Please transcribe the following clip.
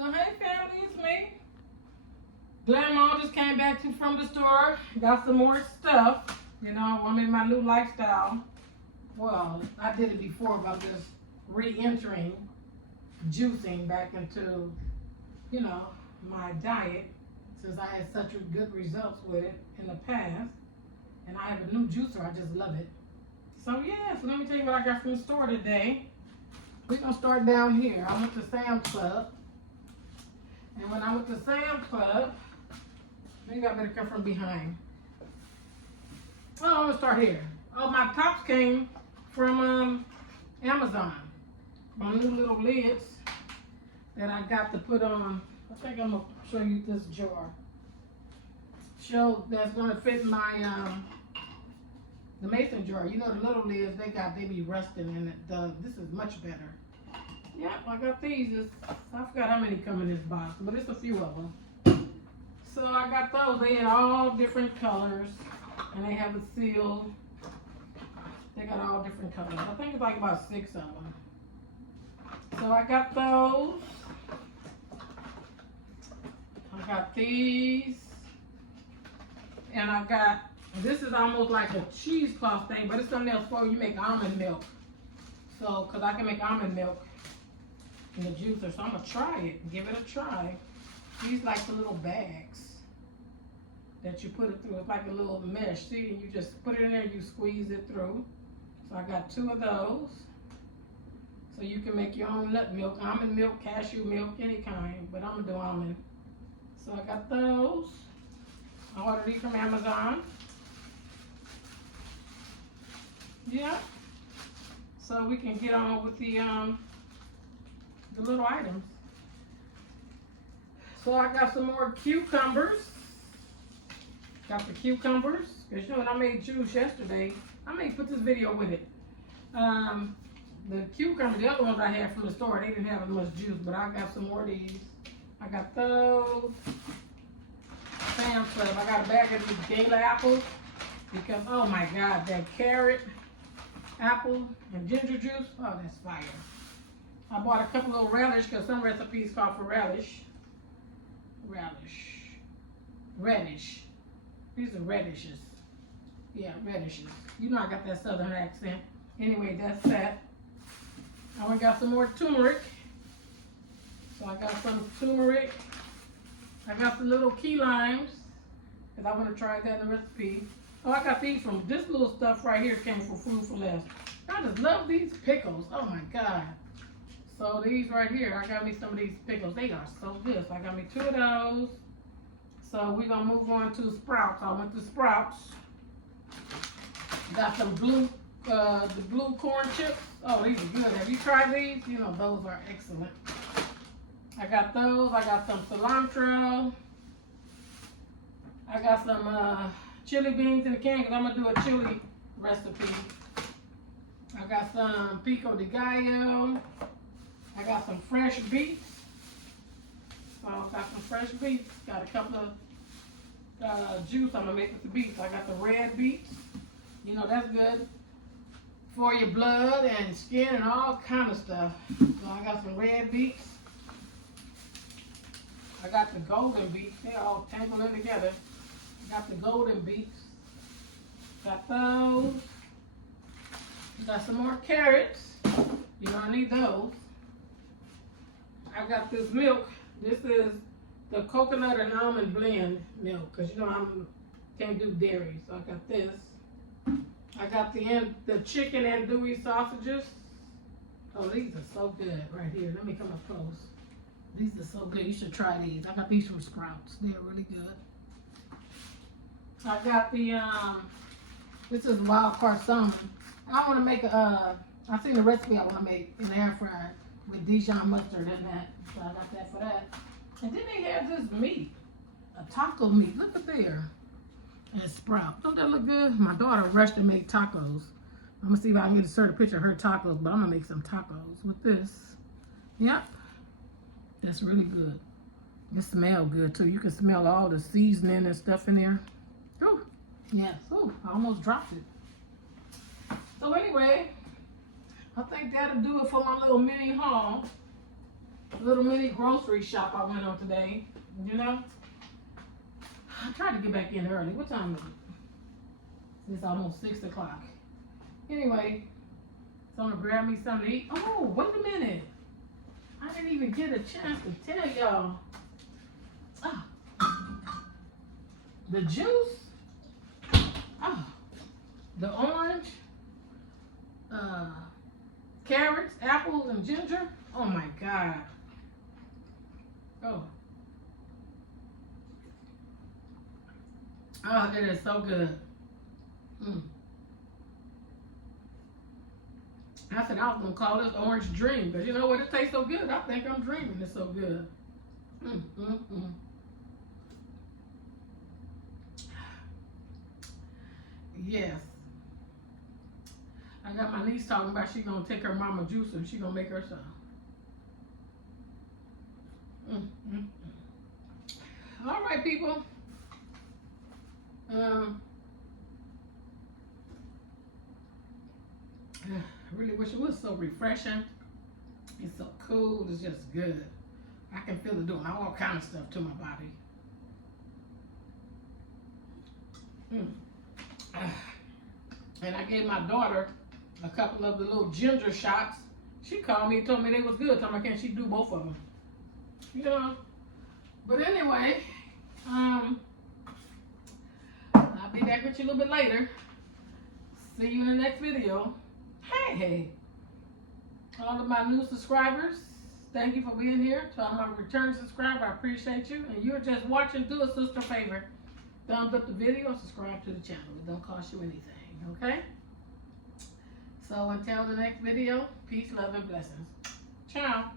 So hey family, it's me. Grandma just came back from the store. Got some more stuff. You know, I'm in my new lifestyle. Well, I did it before, but I'm just re-entering juicing back into, you know, my diet since I had such good results with it in the past. And I have a new juicer, I just love it. So yeah, so let me tell you what I got from the store today. We're gonna start down here. I went to Sam's Club. And when I went to Sam's Club, maybe I better come from behind. Oh, I'm gonna start here. Oh, my tops came from Amazon. My new little lids that I got to put on. I think I'm gonna show you this jar. That's gonna fit my the mason jar. You know the little lids they be rusting, and this is much better. Yep, I got these. I forgot how many come in this box, but it's a few of them. So I got those. They had all different colors, and they have it sealed. They got all different colors. I think it's like about 6 of them. So I got those. I got these. And I got, this is almost like a cheesecloth thing, but it's something else for you make almond milk. So, because I can make almond milk in the juicer, so I'm going to try it. Give it a try. These like the little bags that you put it through. It's like a little mesh. See, you just put it in there, you squeeze it through. So I got 2 of those. So you can make your own nut milk, almond milk, cashew milk, any kind. But I'm going to do almond. So I got those. I ordered these from Amazon. Yeah. So we can get on with the little items. So I got some more cucumbers. Got the cucumbers. Cause you know when I made juice yesterday, I may put this video with it. The cucumber, the other ones I had from the store, they didn't have as much juice, but I got some more of these. I got those. Sam's Club. I got a bag of these Gala apples because oh my God, that carrot, apple, and ginger juice. Oh, that's fire. I bought a couple of relish because some recipes call for relish. Radish. These are radishes. Yeah, radishes. You know I got that southern accent. Anyway, that's that. I went got some more turmeric. So I got some turmeric. I got the little key limes because I want to try that in the recipe. Oh, I got these from this little stuff right here came from Food for Less. I just love these pickles. Oh my God. So these right here, I got me some of these pickles. They are so good. So I got me 2 of those. So we're gonna move on to Sprouts. I went to Sprouts. Got some the blue corn chips. Oh, these are good. Have you tried these? You know, those are excellent. I got those. I got some cilantro. I got some chili beans in the can because I'm going to do a chili recipe. I got some pico de gallo. I got some fresh beets. So I got some fresh beets. Got a couple of juice I'm going to make with the beets. I got the red beets. You know, that's good for your blood and skin and all kind of stuff. So I got some red beets. I got the golden beets. They all tangled in together. Got the golden beets. Got those. Got some more carrots. You know I need those. I got this milk. This is the coconut and almond blend milk because you know I can't do dairy. So I got this. I got the chicken andouille sausages. Oh, these are so good right here. Let me come up close. These are so good. You should try these. I got these from Sprouts. They're really good. I got the, this is wild card salmon. I want to make I seen the recipe I want to make in the air fryer with Dijon mustard and that. So I got that for that. And then they have this meat, a taco meat. Look at there. And Sprout. Don't that look good? My daughter rushed to make tacos. I'm going to see if I can get a certain picture of her tacos, but I'm going to make some tacos with this. Yep. That's really good. It smells good too. You can smell all the seasoning and stuff in there. Oh, yes. Oh, I almost dropped it. So anyway, I think that'll do it for my little mini haul. little mini grocery shop I went on today. You know, I tried to get back in early. What time is it? It's almost 6 o'clock. Anyway, so I'm gonna grab me something to eat. Oh, wait a minute. I didn't even get a chance to tell y'all. Ah, the juice. Ah, the orange. Carrots, apples, and ginger. Oh my God. Oh. Oh, it is so good. I said I was gonna call this Orange Dream, because you know what? It tastes so good. I think I'm dreaming. It's so good. Yes. I got my niece talking about she gonna take her mama juice and she gonna make her some. All right, people. I really wish it was so refreshing. It's so cool. It's just good. I can feel it doing all kind of stuff to my body. And I gave my daughter a couple of the little ginger shots. She called me and told me they was good. Told me, can she do both of them? You know. But anyway, I'll be back with you a little bit later. See you in the next video. Hey, all of my new subscribers, thank you for being here. To all my return subscribers, I appreciate you. And you're just watching, do a sister a favor. Thumbs up the video and subscribe to the channel. It don't cost you anything, okay? So until the next video, peace, love, and blessings. Ciao.